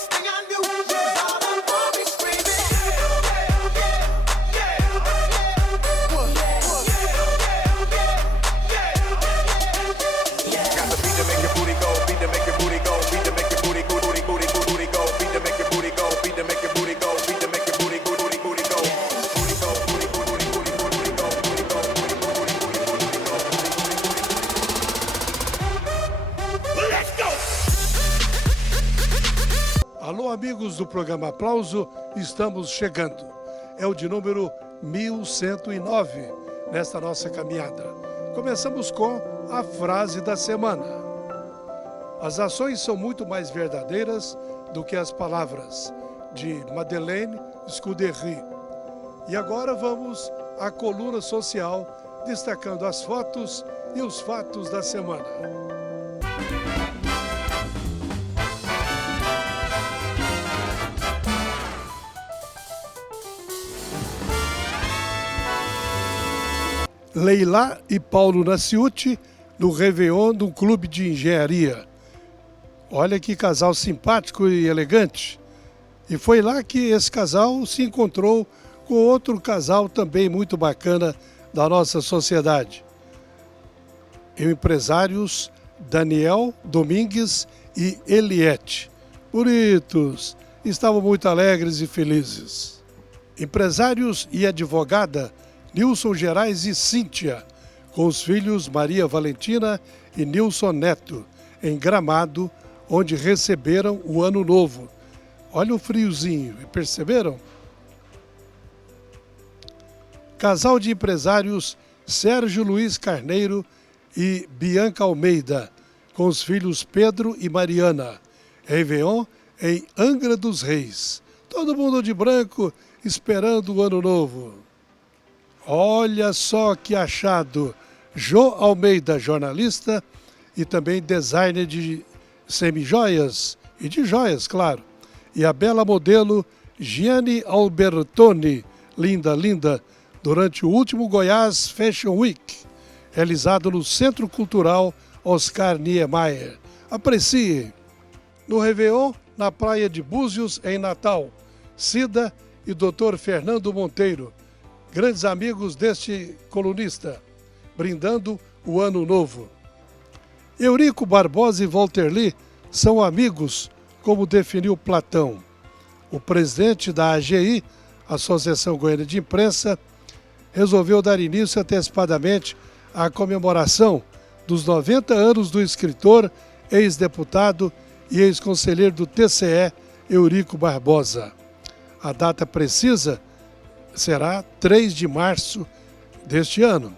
next thing I knew, she was all up on me screaming. Yeah, yeah, yeah, yeah. Got the beat to make your booty go, beat to make your booty go, beat to make your booty go, booty go, beat to make your booty go, beat to make your booty go, beat to make your booty go, booty go, booty go, booty go, booty go, booty go, booty go, booty go, booty go. Let's go. Alô, amigos do programa Aplauso, estamos chegando. É o de número 1109 nesta nossa caminhada. Começamos com a frase da semana. As ações são muito mais verdadeiras do que as palavras, de Madeleine Scudéry. E agora vamos à coluna social, destacando as fotos e os fatos da semana. Leila e Paulo Nasciuti no Réveillon de um clube de engenharia. Olha que casal simpático e elegante. E foi lá que esse casal se encontrou com outro casal também muito bacana da nossa sociedade. E empresários Daniel Domingues e Eliette. Bonitos, estavam muito alegres e felizes. Empresários e advogada Nilson Gerais e Cíntia, com os filhos Maria Valentina e Nilson Neto, em Gramado, onde receberam o Ano Novo. Olha o friozinho, perceberam? Casal de empresários Sérgio Luiz Carneiro e Bianca Almeida, com os filhos Pedro e Mariana, Réveillon em Angra dos Reis. Todo mundo de branco, esperando o Ano Novo. Olha só que achado! Jô Almeida, jornalista e também designer de semijoias e de joias, claro. E a bela modelo Gianni Albertoni, linda, linda, durante o último Goiás Fashion Week, realizado no Centro Cultural Oscar Niemeyer. Aprecie! No Réveillon, na praia de Búzios, em Natal, Cida e Dr. Fernando Monteiro, grandes amigos deste colunista, brindando o Ano Novo. Eurico Barbosa e Walter Lee são amigos, como definiu Platão. O presidente da AGI, Associação Goiana de Imprensa, resolveu dar início antecipadamente à comemoração dos 90 anos do escritor, ex-deputado e ex-conselheiro do TCE, Eurico Barbosa. A data precisa será 3 de março deste ano.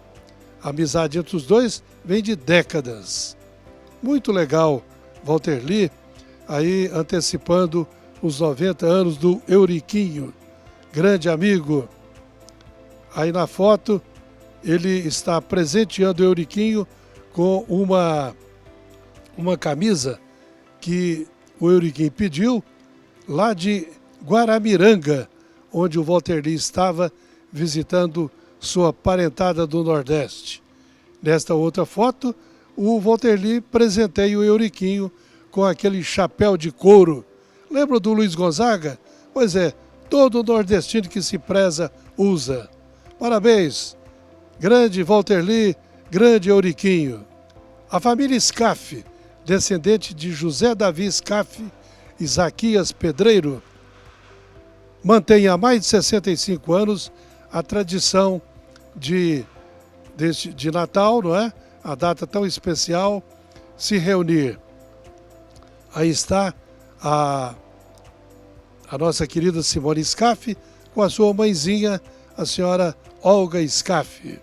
A amizade entre os dois vem de décadas. Muito legal, Walter Lee, aí antecipando os 90 anos do Euriquinho, grande amigo. Aí na foto ele está presenteando o Euriquinho com uma camisa que o Euriquinho pediu lá de Guaramiranga, onde o Walter Lee estava visitando sua parentada do Nordeste. Nesta outra foto, o Walter Lee presenteia o Euriquinho com aquele chapéu de couro. Lembra do Luiz Gonzaga? Pois é, todo nordestino que se preza usa. Parabéns, grande Walter Lee, grande Euriquinho. A família Scaff, descendente de José Davi Scaff e Zaquias Pedreiro, mantém há mais de 65 anos a tradição de Natal, não é? A data tão especial, se reunir. Aí está a nossa querida Simone Scaff com a sua mãezinha, a senhora Olga Scaff.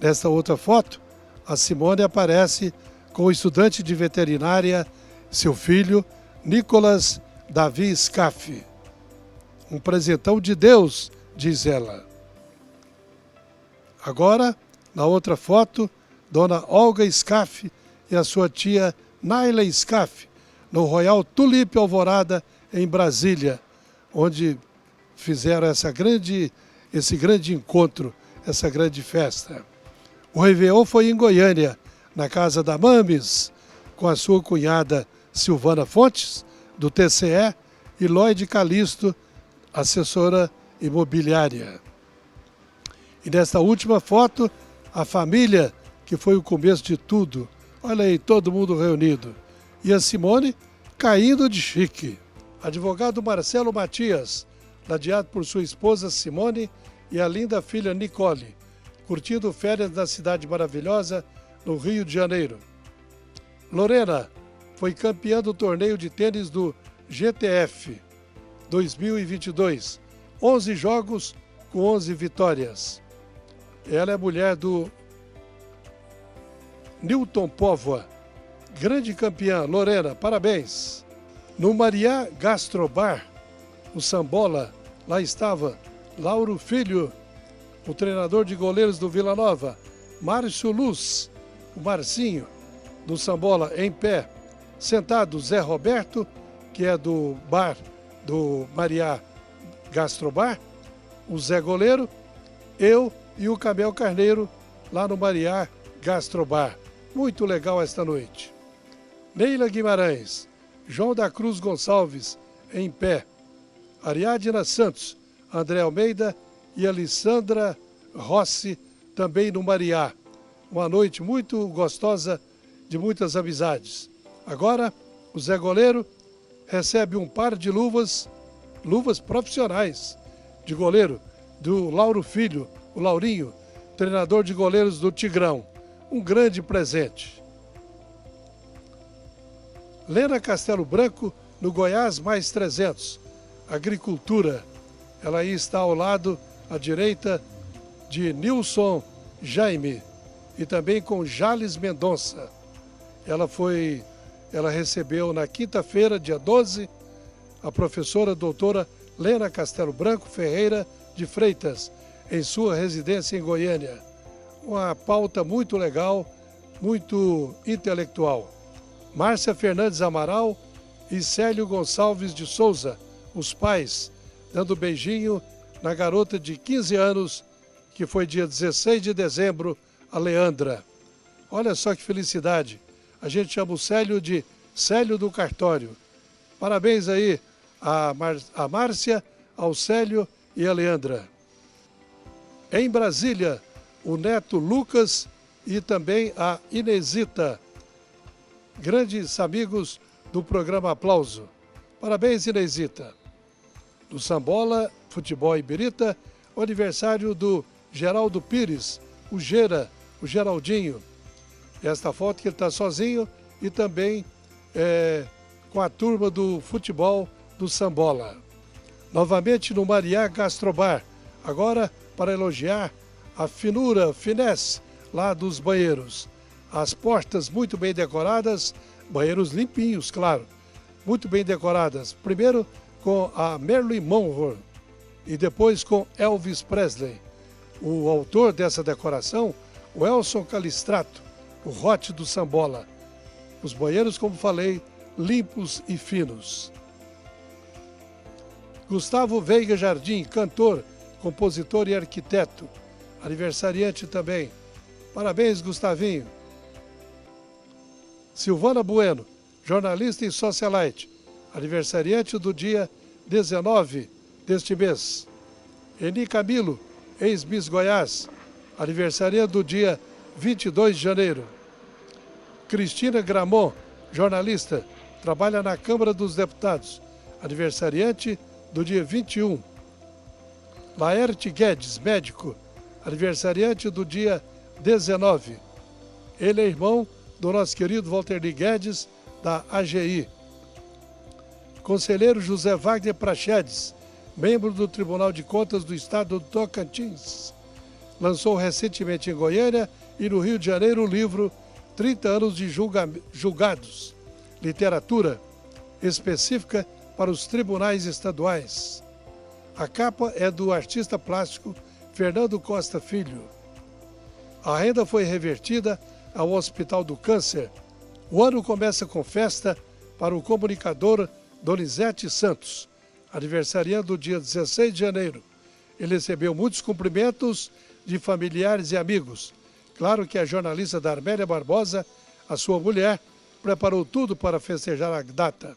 Nesta outra foto, a Simone aparece com o estudante de veterinária, seu filho, Nicolas Davi Scaff. Um presentão de Deus, diz ela. Agora, na outra foto, Dona Olga Scaff e a sua tia Naila Scaff, no Royal Tulip Alvorada, em Brasília, onde fizeram esse grande encontro, essa grande festa. O Réveillon foi em Goiânia, na casa da Mames, com a sua cunhada Silvana Fontes, do TCE, e Lloyd Calisto, assessora imobiliária. E nesta última foto, a família, que foi o começo de tudo. Olha aí, todo mundo reunido. E a Simone caindo de chique. Advogado Marcelo Matias, ladeado por sua esposa Simone e a linda filha Nicole, curtindo férias na cidade maravilhosa, no Rio de Janeiro. Lorena foi campeã do torneio de tênis do GTF 2022. 11 jogos com 11 vitórias. Ela é mulher do Newton Póvoa. Grande campeã, Lorena, parabéns. No Mariá Gastrobar, o Sambola, lá estava Lauro Filho, o treinador de goleiros do Vila Nova, Márcio Luz, o Marcinho, do Sambola, em pé. Sentado, Zé Roberto, que é do bar do Mariá Gastrobar, o Zé Goleiro, eu e o Camel Carneiro, lá no Mariá Gastrobar. Muito legal esta noite. Neila Guimarães, João da Cruz Gonçalves, em pé. Ariadna Santos, André Almeida e Alessandra Rossi, também no Mariá. Uma noite muito gostosa, de muitas amizades. Agora, o Zé Goleiro recebe um par de luvas profissionais de goleiro, do Lauro Filho, o Laurinho, treinador de goleiros do Tigrão. Um grande presente. Lena Castelo Branco, no Goiás mais 300. Agricultura. Ela aí está ao lado, à direita, de Nilson Jaime e também com Jales Mendonça. Ela recebeu na quinta-feira, dia 12, a professora doutora Lena Castelo Branco Ferreira de Freitas, em sua residência em Goiânia. Uma pauta muito legal, muito intelectual. Márcia Fernandes Amaral e Célio Gonçalves de Souza, os pais, dando beijinho na garota de 15 anos, que foi dia 16 de dezembro, a Leandra. Olha só que felicidade. A gente chama o Célio de Célio do Cartório. Parabéns aí a Márcia, ao Célio e a Leandra. Em Brasília, o neto Lucas e também a Inesita, grandes amigos do programa Aplauso. Parabéns, Inesita. No Sambola, Futebol e Birita, o aniversário do Geraldo Pires, o Gera, o Geraldinho. Esta foto que ele está sozinho e também com a turma do futebol do Sambola. Novamente no Mariá Gastrobar, agora para elogiar a finura, finesse lá dos banheiros. As portas muito bem decoradas, banheiros limpinhos, claro, muito bem decoradas. Primeiro com a Marilyn Monroe e depois com Elvis Presley. O autor dessa decoração, o Elson Calistrato, o Hot do Sambola. Os banheiros, como falei, limpos e finos. Gustavo Veiga Jardim, cantor, compositor e arquiteto. Aniversariante também. Parabéns, Gustavinho. Silvana Bueno, jornalista e socialite. Aniversariante do dia 19 deste mês. Eni Camilo, ex-Miss Goiás. Aniversariante do dia 22 de janeiro. Cristina Gramont, jornalista, trabalha na Câmara dos Deputados. Aniversariante do dia 21. Laerte Guedes, médico, aniversariante do dia 19. Ele é irmão do nosso querido Walterli Guedes, da AGI. Conselheiro José Wagner Prachedes, membro do Tribunal de Contas do Estado do Tocantins. Lançou recentemente em Goiânia e no Rio de Janeiro o livro 30 anos de julgados, literatura específica para os tribunais estaduais. A capa é do artista plástico Fernando Costa Filho. A renda foi revertida ao Hospital do Câncer. O ano começa com festa para o comunicador Donizete Santos, aniversariante do dia 16 de janeiro. Ele recebeu muitos cumprimentos de familiares e amigos. Claro que a jornalista Darmélia Barbosa, a sua mulher, preparou tudo para festejar a data.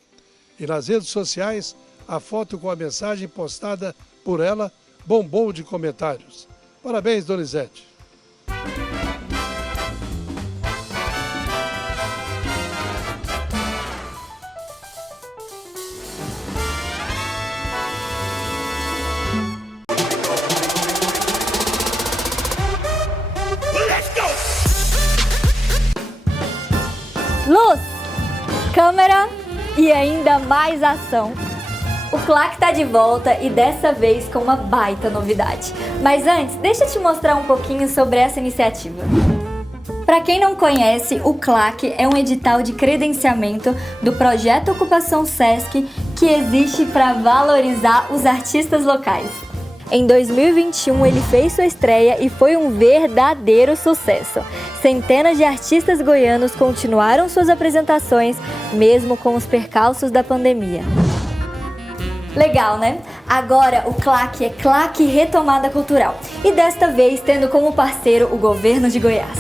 E nas redes sociais, a foto com a mensagem postada por ela bombou de comentários. Parabéns, Donizete. Luz, câmera e ainda mais ação. O CLAC tá de volta e dessa vez com uma baita novidade. Mas antes, deixa eu te mostrar um pouquinho sobre essa iniciativa. Para quem não conhece, o CLAC é um edital de credenciamento do Projeto Ocupação SESC que existe para valorizar os artistas locais. Em 2021, ele fez sua estreia e foi um verdadeiro sucesso. Centenas de artistas goianos continuaram suas apresentações, mesmo com os percalços da pandemia. Legal, né? Agora o CLAC é CLAC Retomada Cultural e desta vez tendo como parceiro o governo de Goiás.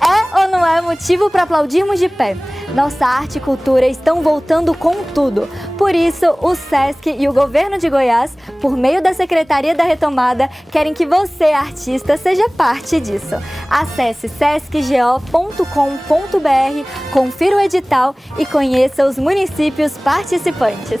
É ou não é motivo para aplaudirmos de pé? Nossa arte e cultura estão voltando com tudo. Por isso, o SESC e o governo de Goiás, por meio da Secretaria da Retomada, querem que você, artista, seja parte disso. Acesse sescgo.com.br, confira o edital e conheça os municípios participantes.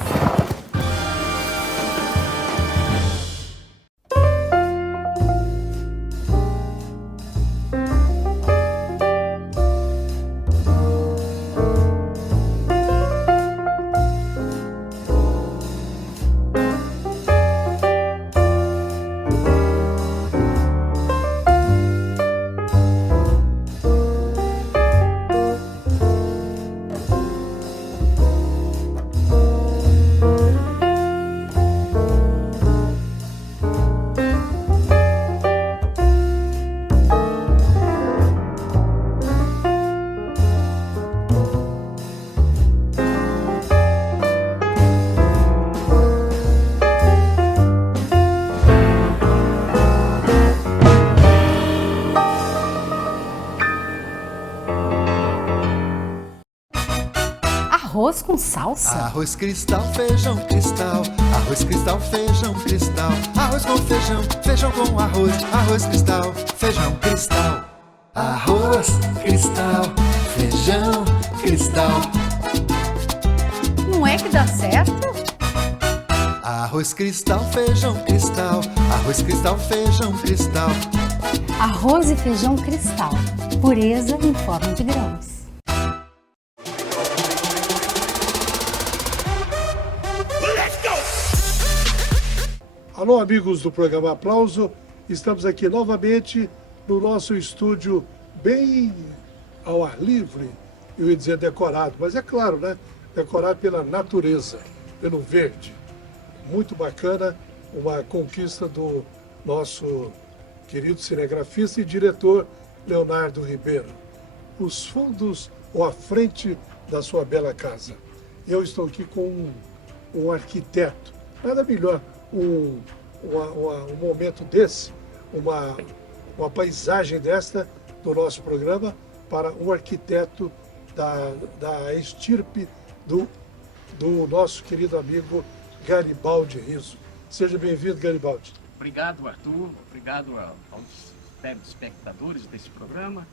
Arroz com salsa? Arroz cristal, feijão cristal. Arroz cristal, feijão cristal. Arroz com feijão, feijão com arroz. Arroz cristal, feijão cristal. Arroz cristal, feijão cristal. Não é que dá certo? Arroz cristal, feijão cristal. Arroz cristal, feijão cristal. Arroz e feijão cristal. Pureza em forma de grãos. Alô, amigos do programa Aplauso, estamos aqui novamente no nosso estúdio bem ao ar livre, eu ia dizer decorado, mas é claro, né? Decorado pela natureza, pelo verde. Muito bacana, uma conquista do nosso querido cinegrafista e diretor Leonardo Ribeiro. Os fundos ou a frente da sua bela casa. Eu estou aqui com um arquiteto, nada melhor. Um momento desse, uma paisagem desta do nosso programa para um arquiteto da estirpe do nosso querido amigo Garibaldi Riso. Seja bem-vindo, Garibaldi. Obrigado, Arthur. Obrigado aos telespectadores desse programa.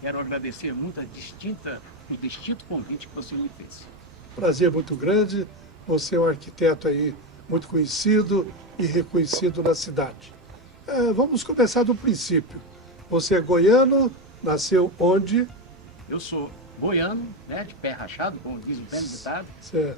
Quero agradecer muito o distinto convite que você me fez. Prazer muito grande. Você é um arquiteto aí muito conhecido e reconhecido na cidade. Vamos começar do princípio. Você é goiano, nasceu onde? Eu sou goiano, né, de pé rachado, como diz o velho ditado,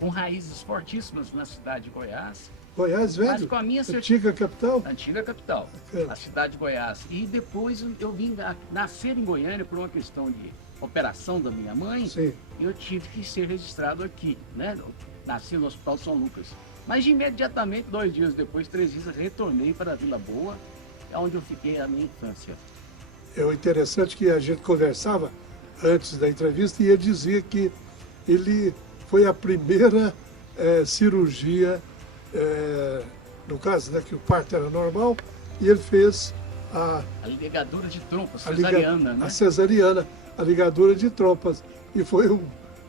com raízes fortíssimas na cidade de Goiás. Goiás, velho? Mas com a minha antiga capital? Antiga capital, a cidade de Goiás. E depois eu vim nascer em Goiânia por uma questão de operação da minha mãe. Sim. E eu tive que ser registrado aqui, né? Nasci no Hospital São Lucas. Mas imediatamente, 2 dias depois, 3 dias, retornei para a Vila Boa, onde eu fiquei a minha infância. É interessante que a gente conversava antes da entrevista e ele dizia que ele foi a primeira cirurgia, no caso, né, que o parto era normal, e ele fez a ligadura de trompas, cesariana, né? A cesariana, a ligadura de trompas. E foi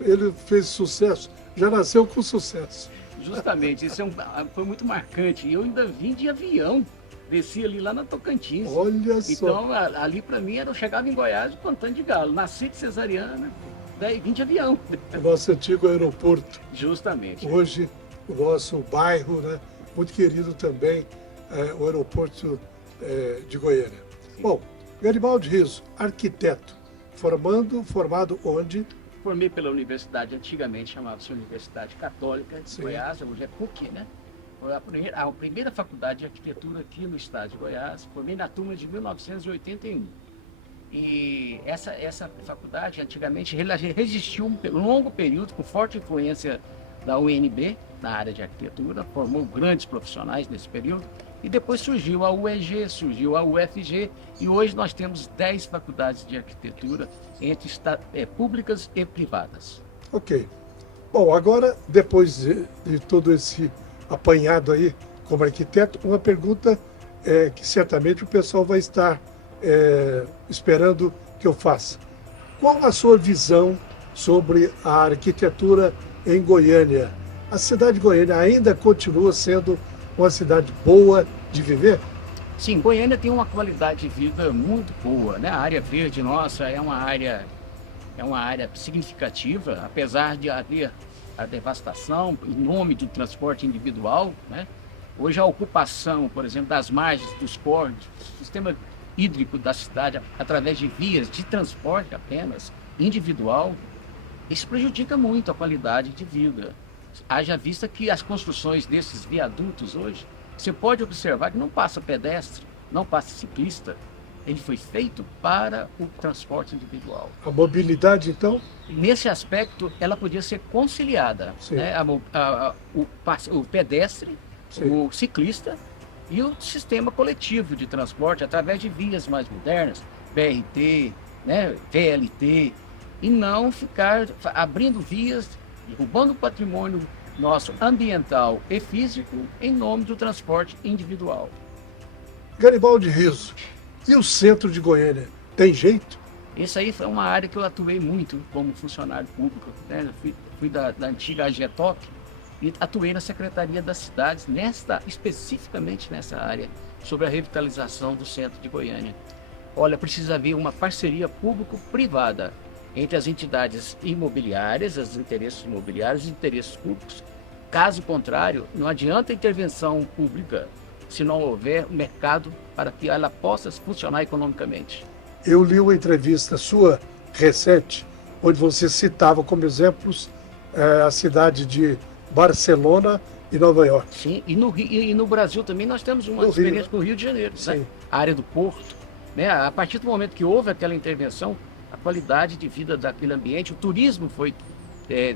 ele fez sucesso, já nasceu com sucesso. Justamente, isso foi muito marcante. E eu ainda vim de avião, desci ali lá na Tocantins. Olha só. Então, ali para mim, eu chegava em Goiás contando de galo. Nasci de cesariana, daí vim de avião. O nosso antigo aeroporto. Justamente. Hoje, o nosso bairro, né, muito querido também, o aeroporto de Goiânia. Bom, Garibaldi Riso, arquiteto, formado onde? Formei pela universidade, antigamente chamava-se Universidade Católica de Sim. Goiás, hoje é PUC, né? Foi a primeira faculdade de arquitetura aqui no estado de Goiás. Formei na turma de 1981. E essa faculdade, antigamente, resistiu um longo período com forte influência da UNB, na área de arquitetura, formou grandes profissionais nesse período. E depois surgiu a UEG, surgiu a UFG, e hoje nós temos 10 faculdades de arquitetura, entre públicas e privadas. Ok. Bom, agora, depois de todo esse apanhado aí como arquiteto, uma pergunta que certamente o pessoal vai estar esperando que eu faça. Qual a sua visão sobre a arquitetura em Goiânia? A cidade de Goiânia ainda continua sendo uma cidade boa de viver? Sim, Goiânia tem uma qualidade de vida muito boa, né? A área verde nossa é uma área significativa, apesar de haver a devastação em nome do transporte individual, né? Hoje a ocupação, por exemplo, das margens dos córregos, do sistema hídrico da cidade, através de vias de transporte apenas, individual, isso prejudica muito a qualidade de vida. Haja vista que as construções desses viadutos hoje, você pode observar que não passa pedestre, não passa ciclista. Ele foi feito para o transporte individual. A mobilidade, então? Nesse aspecto, ela podia ser conciliada, né? O pedestre, Sim. o ciclista e o sistema coletivo de transporte através de vias mais modernas, BRT, né? VLT, e não ficar abrindo vias, derrubando o patrimônio nosso ambiental e físico em nome do transporte individual. Garibaldi Riso, e o centro de Goiânia, tem jeito? Isso aí foi uma área que eu atuei muito como funcionário público, né? Eu fui da antiga AGETOP e atuei na Secretaria das Cidades, especificamente nessa área, sobre a revitalização do centro de Goiânia. Olha, precisa haver uma parceria público-privada entre as entidades imobiliárias, os interesses imobiliários e os interesses públicos. Caso contrário, não adianta intervenção pública se não houver mercado para que ela possa funcionar economicamente. Eu li uma entrevista sua recente, onde você citava como exemplos a cidade de Barcelona e Nova York. Sim, e no Brasil também nós temos uma experiência com o Rio de Janeiro, né? A área do Porto, né? A partir do momento que houve aquela intervenção, a qualidade de vida daquele ambiente, o turismo foi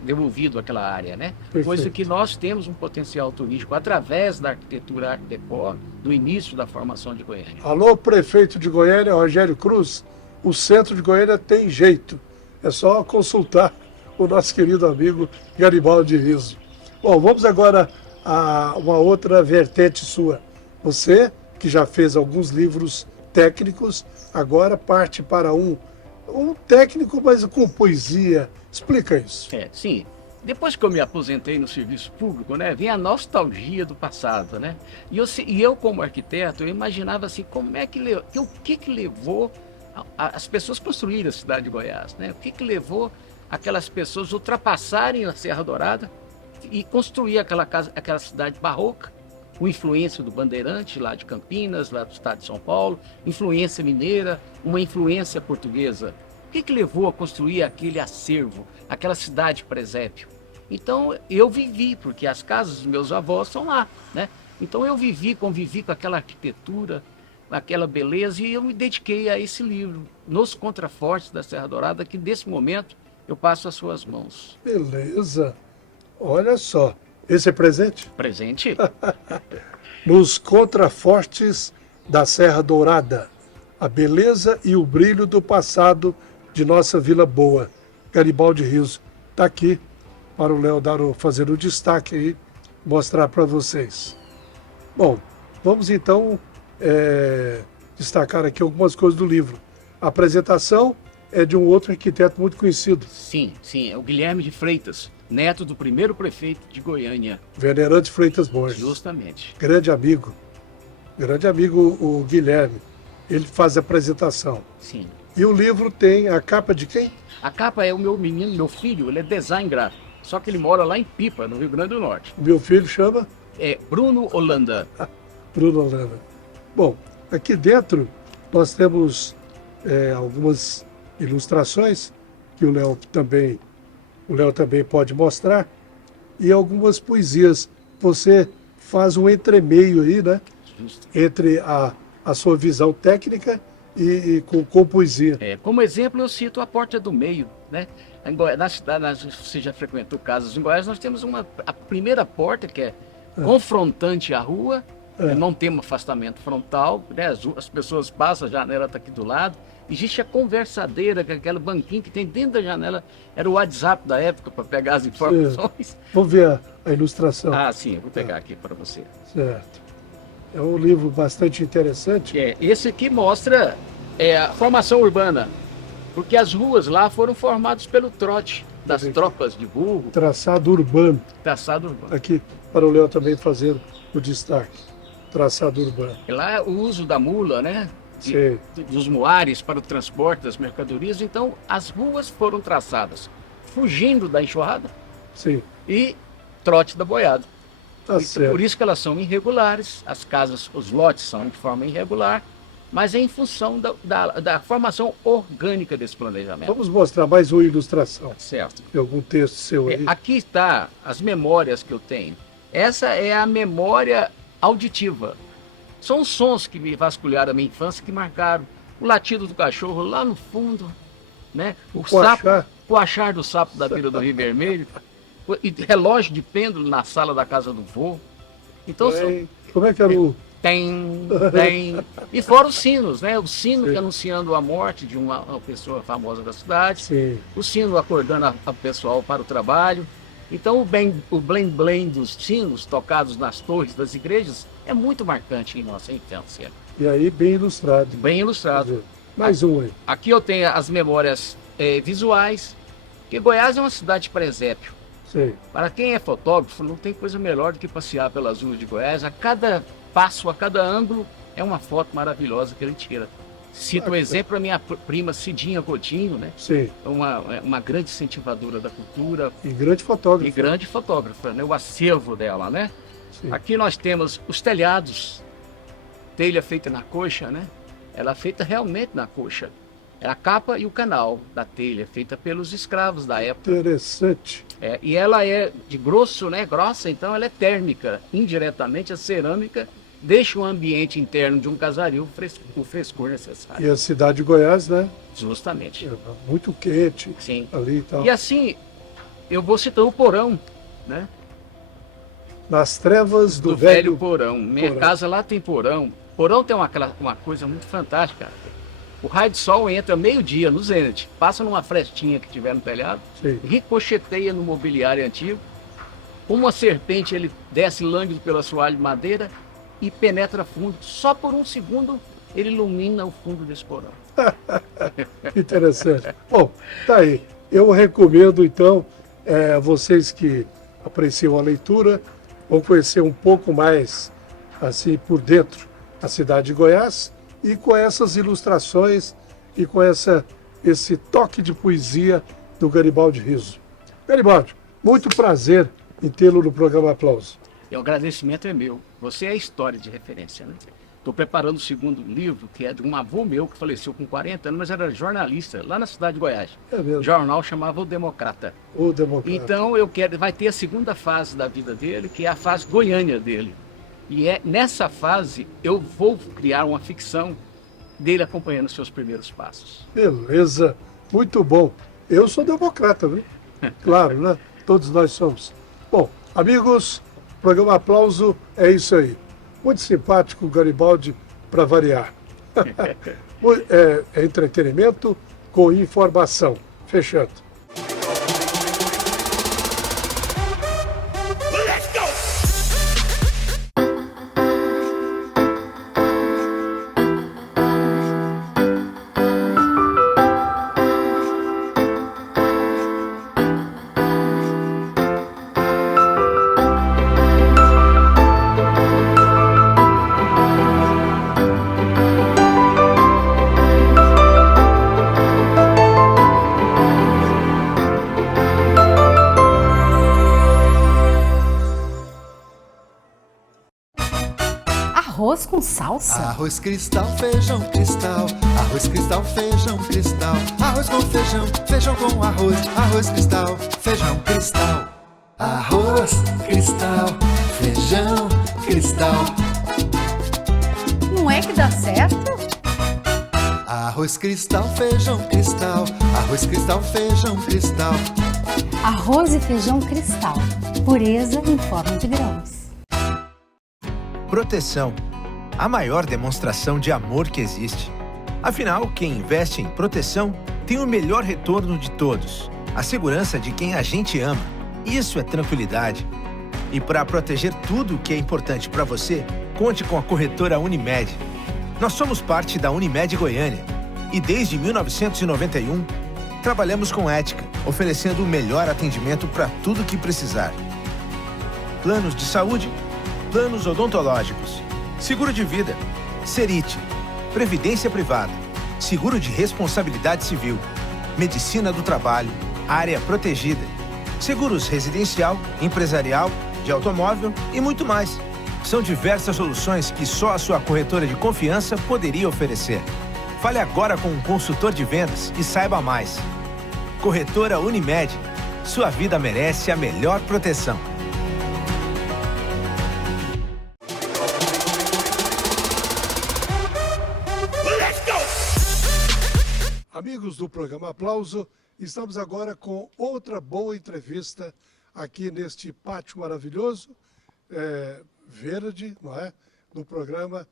devolvido àquela área, né? Coisa que nós temos um potencial turístico através da arquitetura Art Deco, do início da formação de Goiânia. Alô, prefeito de Goiânia, Rogério Cruz, o centro de Goiânia tem jeito. É só consultar o nosso querido amigo Garibaldi Riso. Bom, vamos agora a uma outra vertente sua. Você, que já fez alguns livros técnicos, agora parte para um técnico, mas com poesia. Explica isso. Sim. Depois que eu me aposentei no serviço público, né, vem a nostalgia do passado, né? E eu como arquiteto, eu imaginava assim, o que levou as pessoas a construírem a cidade de Goiás, né? O que levou aquelas pessoas a ultrapassarem a Serra Dourada e construir aquela cidade barroca, com influência do Bandeirante, lá de Campinas, lá do estado de São Paulo, influência mineira, uma influência portuguesa. O que levou a construir aquele acervo, aquela cidade presépio? Então, eu vivi, porque as casas dos meus avós são lá, né? Então, eu convivi com aquela arquitetura, com aquela beleza, e eu me dediquei a esse livro, Nos Contrafortes da Serra Dourada, que, nesse momento, eu passo às suas mãos. Beleza. Olha só. Esse é presente? Presente? Nos Contrafortes da Serra Dourada, a beleza e o brilho do passado de nossa Vila Boa. Garibaldi Riso está aqui para o Léo fazer o destaque aí, mostrar para vocês. Bom, vamos então destacar aqui algumas coisas do livro. A apresentação é de um outro arquiteto muito conhecido, Sim, sim, é o Guilherme de Freitas, neto do primeiro prefeito de Goiânia. Venerante Freitas Borges. Justamente. Grande amigo o Guilherme. Ele faz a apresentação. Sim. E o livro tem a capa de quem? A capa é o meu menino, meu filho, ele é design gráfico. Só que ele mora lá em Pipa, no Rio Grande do Norte. O meu filho chama É Bruno Holanda. Bruno Holanda. Bom, aqui dentro nós temos algumas ilustrações que o Léo também pode mostrar e algumas poesias. Você faz um entremeio aí, né? Justo. Entre a sua visão técnica e com poesia. Como exemplo, eu cito a Porta do Meio, né? Na cidade, você já frequentou casas em Goiás, nós temos a primeira porta que é confrontante à rua, não tem um afastamento frontal, né? As pessoas passam, a janela está aqui do lado. Existe a conversadeira, que é aquele banquinho que tem dentro da janela, era o WhatsApp da época para pegar as informações. Vamos ver a ilustração. Ah, sim, eu vou pegar aqui para você. Certo. É um livro bastante interessante. Esse aqui mostra a formação urbana, porque as ruas lá foram formadas pelo trote das tropas de burro, Traçado urbano. traçado urbano. Aqui, para o Léo também fazer o destaque. Traçado urbano. E lá o uso da mula, né? Sim. Dos muares para o transporte das mercadorias. Então, as ruas foram traçadas fugindo da enxurrada Sim. e trote da boiada. Tá Por certo. isso que elas são irregulares, as casas, os lotes são de forma irregular, mas é em função da formação orgânica desse planejamento. Vamos mostrar mais uma ilustração. Certo. Tem algum texto seu aí? Aqui está as memórias que eu tenho. Essa é a memória auditiva. São os sons que me vasculharam a minha infância, que marcaram o latido do cachorro lá no fundo, né? O coachar do sapo da beira do Rio Vermelho, e relógio de pêndulo na sala da casa do vô. Então, Como é que era o... tem. E fora os sinos, né? O sino que anunciando a morte de uma pessoa famosa da cidade. Sim. O sino acordando o pessoal para o trabalho. Então o blém-blém dos sinos tocados nas torres das igrejas é muito marcante em nossa infância. E aí, bem ilustrado. Bem ilustrado. Mais um aí. Aqui eu tenho as memórias visuais, que Goiás é uma cidade de presépio. Sim. Para quem é fotógrafo, não tem coisa melhor do que passear pelas ruas de Goiás. A cada passo, a cada ângulo, é uma foto maravilhosa que ele tira. Cito um exemplo a minha prima Cidinha Coutinho, né? Sim. Uma grande incentivadora da cultura E grande fotógrafo. e grande fotógrafa, né? O acervo dela, né? Sim. Aqui nós temos os telhados, telha feita na coxa, né? Ela é feita realmente na coxa. É a capa e o canal da telha, feita pelos escravos da época. Interessante. E ela é de grosso, né? Grossa, então ela é térmica. Indiretamente, a cerâmica deixa o ambiente interno de um casario o frescor necessário. E a cidade de Goiás, né? Justamente. É muito quente Sim. ali e tal. E assim, eu vou citando o porão, né? Nas trevas do velho porão. Minha porão. casa lá tem porão. Porão tem uma coisa muito fantástica. O raio de sol entra meio-dia no zênite, passa numa frestinha que tiver no telhado, Sim. ricocheteia no mobiliário antigo. Como uma serpente, ele desce lânguido pelo assoalho de madeira e penetra fundo. Só por um segundo ele ilumina o fundo desse porão. Interessante. Bom, tá aí. Eu recomendo, então, a vocês que apreciam a leitura, vão conhecer um pouco mais, assim, por dentro, a cidade de Goiás, e com essas ilustrações e com esse toque de poesia do Garibaldi Riso. Garibaldi, muito prazer em tê-lo no programa Aplauso. E o agradecimento é meu. Você é a história de referência, né? Estou preparando o segundo livro, que é de um avô meu que faleceu com 40 anos, mas era jornalista lá na cidade de Goiás. É mesmo. O jornal chamava O Democrata. O Democrata. Então vai ter a segunda fase da vida dele, que é a fase Goiânia dele. E nessa fase eu vou criar uma ficção dele acompanhando seus primeiros passos. Beleza, muito bom. Eu sou democrata, viu? Claro, né? Todos nós somos. Bom, amigos, o programa Aplauso é isso aí. Muito simpático o Garibaldi, para variar. É entretenimento com informação. Fechando. Arroz com salsa? Arroz cristal, feijão cristal. Arroz cristal, feijão cristal. Arroz com feijão, feijão com arroz. Arroz cristal, feijão cristal. Arroz cristal, feijão cristal. Não é que dá certo? Arroz cristal, feijão cristal. Arroz cristal, feijão cristal. Arroz e feijão cristal. Pureza em forma de grãos. Proteção. A maior demonstração de amor que existe. Afinal, quem investe em proteção tem o melhor retorno de todos. A segurança de quem a gente ama. Isso é tranquilidade. E para proteger tudo o que é importante para você, conte com a corretora Unimed. Nós somos parte da Unimed Goiânia e desde 1991 trabalhamos com ética, oferecendo o melhor atendimento para tudo que precisar. Planos de saúde, planos odontológicos, seguro de vida, Serite, previdência privada, seguro de responsabilidade civil, medicina do trabalho, área protegida, seguros residencial, empresarial, de automóvel e muito mais. São diversas soluções que só a sua corretora de confiança poderia oferecer. Fale agora com um consultor de vendas e saiba mais. Corretora Unimed. Sua vida merece a melhor proteção. Amigos do programa Aplauso, estamos agora com outra boa entrevista aqui neste pátio maravilhoso, verde, não é? No programa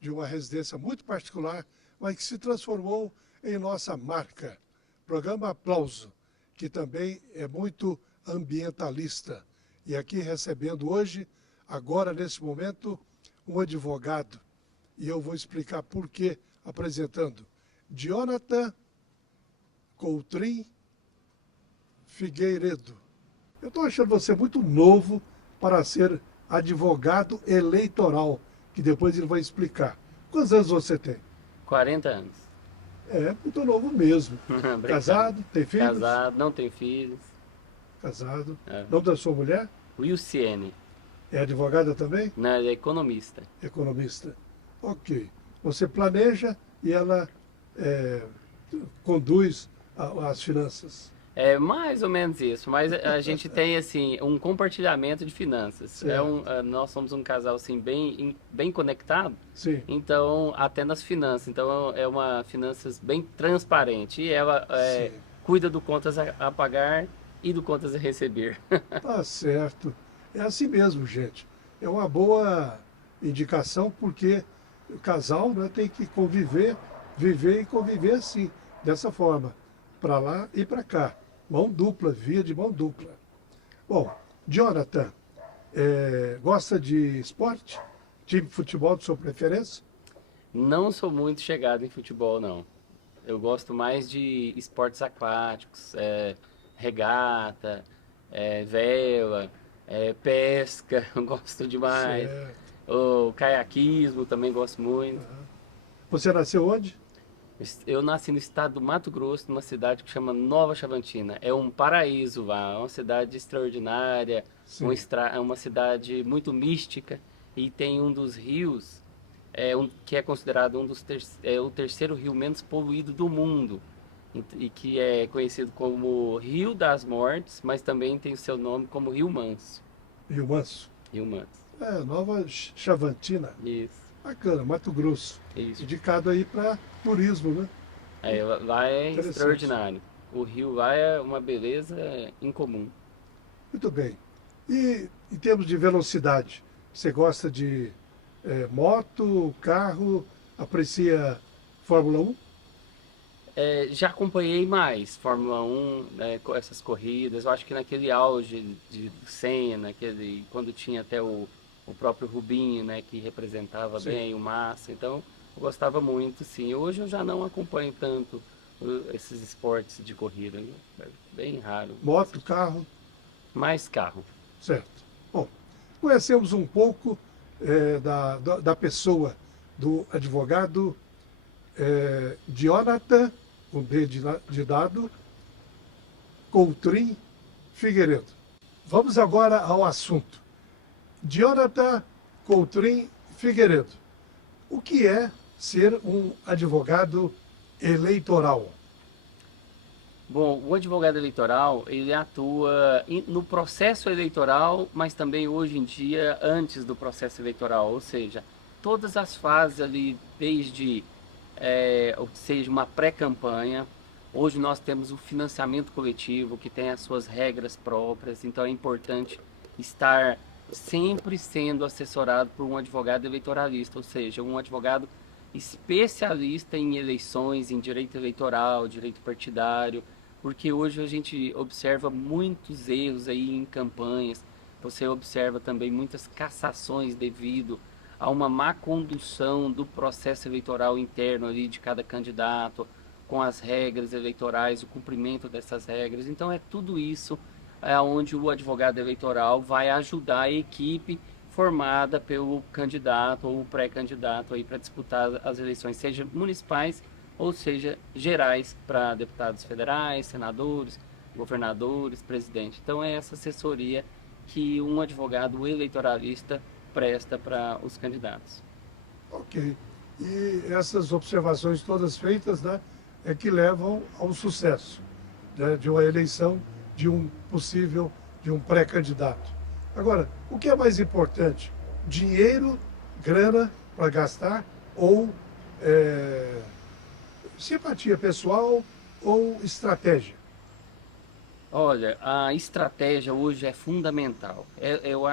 de uma residência muito particular, mas que se transformou em nossa marca. Programa Aplauso, que também é muito ambientalista. E aqui recebendo hoje, agora nesse momento, um advogado. E eu vou explicar por quê, apresentando Jonathan Coutrin Figueiredo. Eu estou achando você muito novo para ser advogado eleitoral, que depois ele vai explicar. Quantos anos você tem? 40 anos. É, muito novo mesmo. Casado? Tem filhos? Casado, não tem filhos. Casado. É. Nome da sua mulher? Wilciene. É advogada também? Não, ele é economista. Economista. Ok. Você planeja e ela conduz as finanças. É mais ou menos isso, mas a gente tem assim um compartilhamento de finanças. Certo. Nós somos um casal assim bem conectado. Sim. Então até nas finanças, então é uma finanças bem transparente e ela Sim. cuida do contas a pagar e do contas a receber. Tá certo. É assim mesmo, gente. É uma boa indicação porque o casal, né, tem que conviver, viver e conviver assim, dessa forma, para lá e para cá. Mão dupla, via de mão dupla. Bom, Jonathan, gosta de esporte? Time de futebol de sua preferência? Não sou muito chegado em futebol, não. Eu gosto mais de esportes aquáticos, regata, vela, pesca, eu gosto demais. Certo. O caiaquismo também gosto muito. Você nasceu onde? Eu nasci no estado do Mato Grosso, numa cidade que chama Nova Chavantina. É um paraíso lá, é uma cidade extraordinária, Sim. uma cidade muito mística. E tem um dos rios, que é considerado o terceiro rio menos poluído do mundo. E que é conhecido como Rio das Mortes, mas também tem o seu nome como Rio Manso. Rio Manso. Rio Manso. Nova Chavantina. Isso. Bacana, Mato Grosso. Isso. Indicado aí para turismo, né? Lá é Interessante. extraordinário. O rio lá é uma beleza incomum. Muito bem. E em termos de velocidade, você gosta de moto, carro, aprecia Fórmula 1? Já acompanhei mais Fórmula 1, com essas corridas. Eu acho que naquele auge de Senna, quando tinha até o próprio Rubinho, né, que representava Sim. bem o Massa. Então, eu gostava muito, sim. Hoje eu já não acompanho tanto esses esportes de corrida. Né? É bem raro. Moto, carro, Mais carro. certo. Bom, conhecemos um pouco da pessoa do advogado Jonathan, com D de dado, Coutrin Figueiredo. Vamos agora ao assunto. Jonathan Coutrin Figueiredo, O que é ser um advogado eleitoral? Bom, o advogado eleitoral, ele atua no processo eleitoral, mas também hoje em dia antes do processo eleitoral, ou seja, todas as fases ali, desde, ou seja, uma pré-campanha. Hoje nós temos o financiamento coletivo, que tem as suas regras próprias, então é importante estar sempre sendo assessorado por um advogado eleitoralista, ou seja, um advogado especialista em eleições, em direito eleitoral, direito partidário, porque hoje a gente observa muitos erros aí em campanhas, você observa também muitas cassações devido a uma má condução do processo eleitoral interno ali de cada candidato, com as regras eleitorais, o cumprimento dessas regras. Então é tudo isso onde o advogado eleitoral vai ajudar a equipe formada pelo candidato ou pré-candidato aí para disputar as eleições, seja municipais ou seja gerais, para deputados federais, senadores, governadores, presidente. Então é essa assessoria que um advogado eleitoralista presta para os candidatos. Ok. E essas observações todas feitas, né, é que levam ao sucesso, né, de uma eleição de um possível, de um pré-candidato. Agora, o que é mais importante? Dinheiro, grana para gastar ou simpatia pessoal ou estratégia? Olha, a estratégia hoje é fundamental.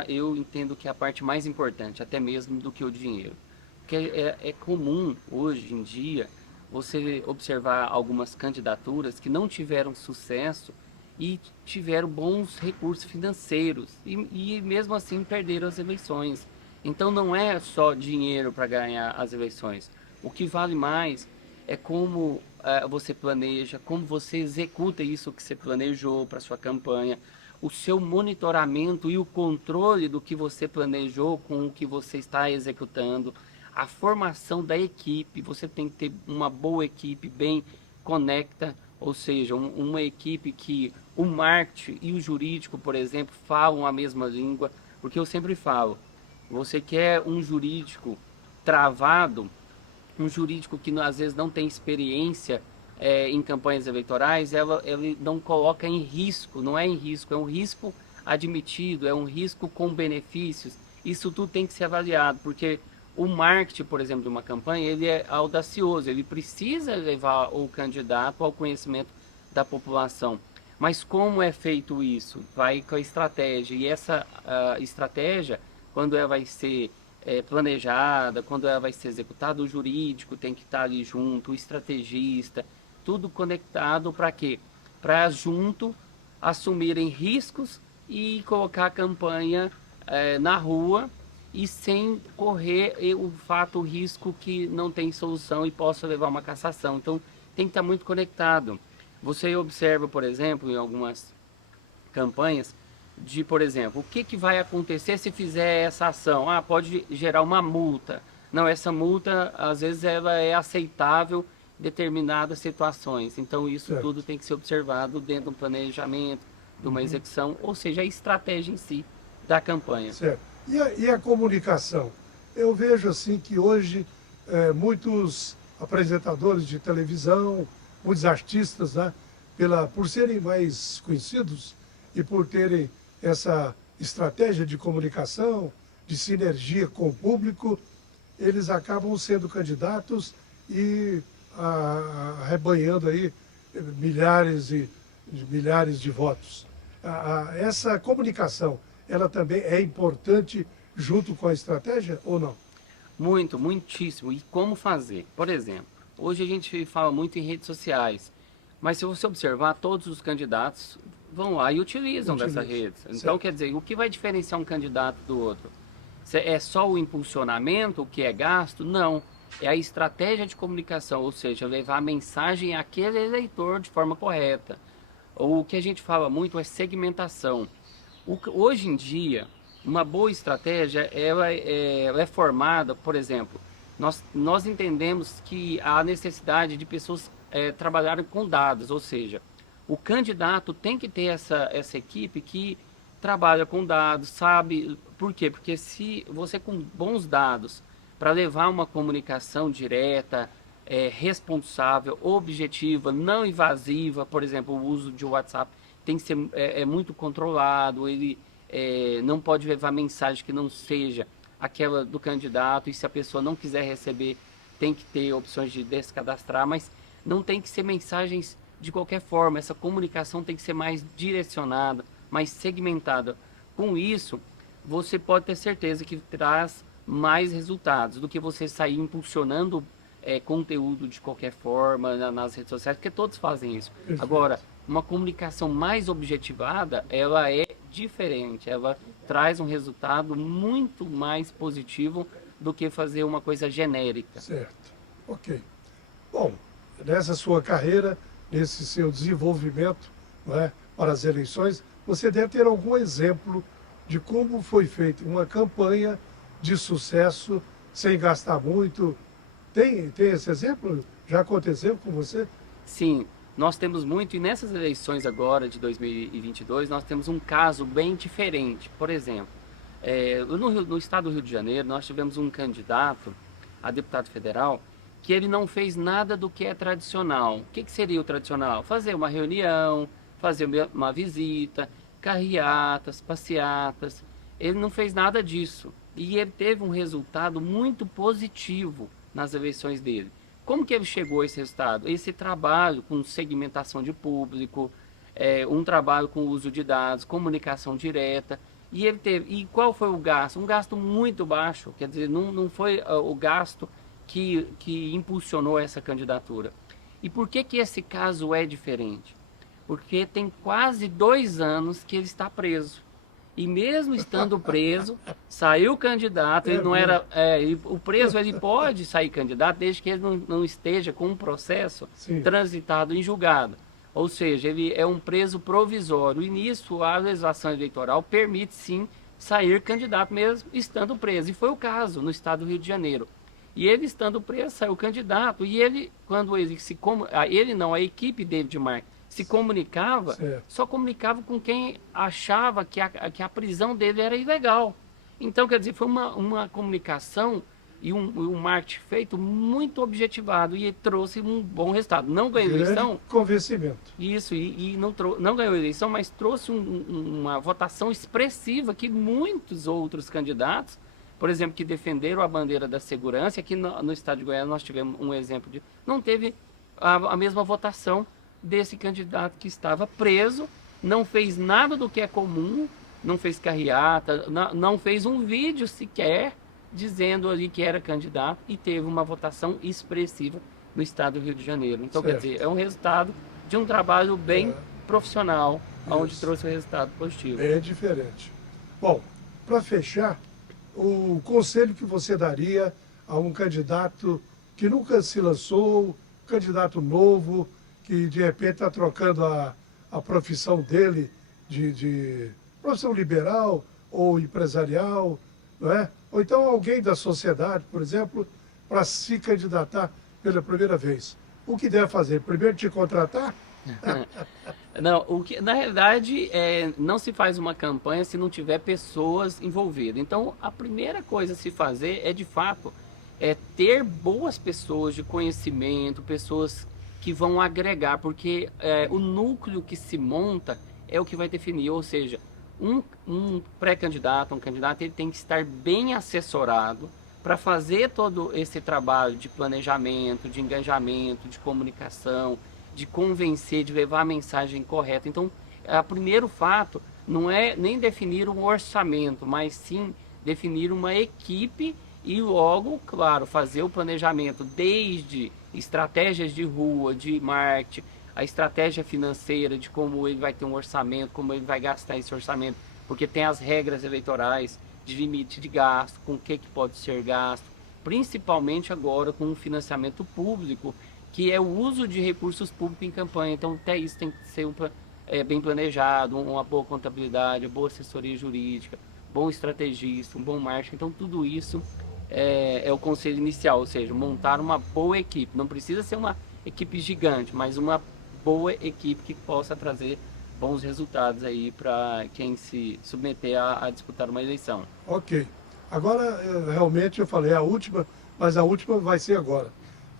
Eu entendo que é a parte mais importante, até mesmo do que o dinheiro. Porque é comum hoje em dia você observar algumas candidaturas que não tiveram sucesso e tiveram bons recursos financeiros e mesmo assim perderam as eleições. Então não é só dinheiro para ganhar as eleições. O que vale mais é como você planeja, como você executa isso que você planejou para sua campanha, o seu monitoramento e o controle do que você planejou com o que você está executando, a formação da equipe. Você tem que ter uma boa equipe bem conecta, ou seja, uma equipe que o marketing e o jurídico, por exemplo, falam a mesma língua, porque eu sempre falo, você quer um jurídico travado, um jurídico que às vezes não tem experiência em campanhas eleitorais, ele não coloca em risco, não é em risco, é um risco admitido, é um risco com benefícios. Isso tudo tem que ser avaliado, porque o marketing, por exemplo, de uma campanha, ele é audacioso, ele precisa levar o candidato ao conhecimento da população. Mas como é feito isso? Vai com a estratégia, e essa estratégia, quando ela vai ser planejada, quando ela vai ser executada, o jurídico tem que estar ali junto, o estrategista, tudo conectado para quê? Para junto assumirem riscos e colocar a campanha na rua e sem correr o risco que não tem solução e possa levar a uma cassação. Então tem que estar muito conectado. Você observa, por exemplo, em algumas campanhas, por exemplo, o que vai acontecer se fizer essa ação? Pode gerar uma multa. Não, essa multa, às vezes, ela é aceitável em determinadas situações. Então, isso tudo tem que ser observado dentro do planejamento, de uma execução, ou seja, a estratégia em si da campanha. Certo. E a comunicação? Eu vejo, assim, que hoje muitos apresentadores de televisão, muitos artistas, né, por serem mais conhecidos e por terem essa estratégia de comunicação, de sinergia com o público, eles acabam sendo candidatos e arrebanhando aí milhares de votos. Essa comunicação, ela também é importante junto com a estratégia ou não? Muito, muitíssimo. E como fazer? Por exemplo, hoje a gente fala muito em redes sociais, mas se você observar, todos os candidatos vão lá e utilizam dessa rede. Então, certo. Quer dizer, o que vai diferenciar um candidato do outro? É só o impulsionamento, o que é gasto? Não. É a estratégia de comunicação, ou seja, levar a mensagem àquele eleitor de forma correta. O que a gente fala muito é segmentação. Hoje em dia, uma boa estratégia ela é formada, por exemplo, nós entendemos que há necessidade de pessoas trabalharem com dados, ou seja, o candidato tem que ter essa equipe que trabalha com dados, sabe? Por quê? Porque se você com bons dados para levar uma comunicação direta, responsável, objetiva, não invasiva. Por exemplo, o uso de WhatsApp tem que ser muito controlado, ele não pode levar mensagem que não seja aquela do candidato, e se a pessoa não quiser receber, tem que ter opções de descadastrar, mas não tem que ser mensagens de qualquer forma. Essa comunicação tem que ser mais direcionada, mais segmentada. Com isso, você pode ter certeza que traz mais resultados do que você sair impulsionando conteúdo de qualquer forma nas redes sociais, porque todos fazem isso. Perfeito. Agora, uma comunicação mais objetivada, ela é diferente, ela traz um resultado muito mais positivo do que fazer uma coisa genérica. Certo. Ok. Bom, nessa sua carreira, nesse seu desenvolvimento, não é, para as eleições, você deve ter algum exemplo de como foi feita uma campanha de sucesso sem gastar muito. Tem esse exemplo? Já aconteceu com você? Sim, nós temos muito, e nessas eleições agora de 2022, nós temos um caso bem diferente. Por exemplo, no estado do Rio de Janeiro, nós tivemos um candidato a deputado federal que ele não fez nada do que é tradicional. O que seria o tradicional? Fazer uma reunião, fazer uma visita, carreatas, passeatas. Ele não fez nada disso. E ele teve um resultado muito positivo nas eleições dele. Como que ele chegou a esse resultado? Esse trabalho com segmentação de público, um trabalho com uso de dados, comunicação direta. E ele teve. E qual foi o gasto? Um gasto muito baixo. Quer dizer, não foi o gasto que impulsionou essa candidatura. E por que esse caso é diferente? Porque tem quase 2 anos que ele está preso. E mesmo estando preso, saiu candidato. Ele não era. O preso ele pode sair candidato desde que ele não esteja com um processo transitado em julgado. Ou seja, ele é um preso provisório. E nisso a legislação eleitoral permite sim sair candidato mesmo estando preso. E foi o caso no estado do Rio de Janeiro. E ele estando preso, saiu candidato. E ele, quando ele a equipe dele de marketing se comunicava, só comunicava com quem achava que a prisão dele era ilegal. Então, quer dizer, foi uma comunicação e um marketing feito muito objetivado e trouxe um bom resultado. Não ganhou a eleição. Convencimento. Isso, e não ganhou a eleição, mas trouxe uma votação expressiva que muitos outros candidatos, por exemplo, que defenderam a bandeira da segurança, aqui no estado de Goiás nós tivemos um exemplo de... Não teve a mesma votação desse candidato que estava preso, não fez nada do que é comum, não fez carreata, não fez um vídeo sequer dizendo ali que era candidato e teve uma votação expressiva no estado do Rio de Janeiro. Então, quer dizer, é um resultado de um trabalho bem profissional, onde trouxe um resultado positivo. É diferente. Bom, para fechar, o conselho que você daria a um candidato que nunca se lançou, candidato novo, que de repente está trocando a profissão dele de profissão liberal ou empresarial, não é? Ou então alguém da sociedade, por exemplo, para se candidatar pela primeira vez. O que deve fazer? Primeiro te contratar? Não, na realidade, não se faz uma campanha se não tiver pessoas envolvidas. Então, a primeira coisa a se fazer é, de fato, ter boas pessoas de conhecimento, pessoas que vão agregar, porque o núcleo que se monta é o que vai definir. Ou seja, um pré-candidato, um candidato, ele tem que estar bem assessorado para fazer todo esse trabalho de planejamento, de engajamento, de comunicação, de convencer, de levar a mensagem correta. Então, o primeiro fato não é nem definir um orçamento, mas sim definir uma equipe e logo, claro, fazer o planejamento desde estratégias de rua, de marketing, a estratégia financeira de como ele vai ter um orçamento, como ele vai gastar esse orçamento, porque tem as regras eleitorais de limite de gasto, com o que pode ser gasto, principalmente agora com o financiamento público, que é o uso de recursos públicos em campanha. Então, até isso tem que ser bem planejado, uma boa contabilidade, boa assessoria jurídica, bom estrategista, um bom marketing. Então, tudo isso é o conselho inicial, ou seja, montar uma boa equipe. Não precisa ser uma equipe gigante, mas uma boa equipe que possa trazer bons resultados aí para quem se submeter a disputar uma eleição. Ok. Agora, realmente, eu falei a última, mas a última vai ser agora.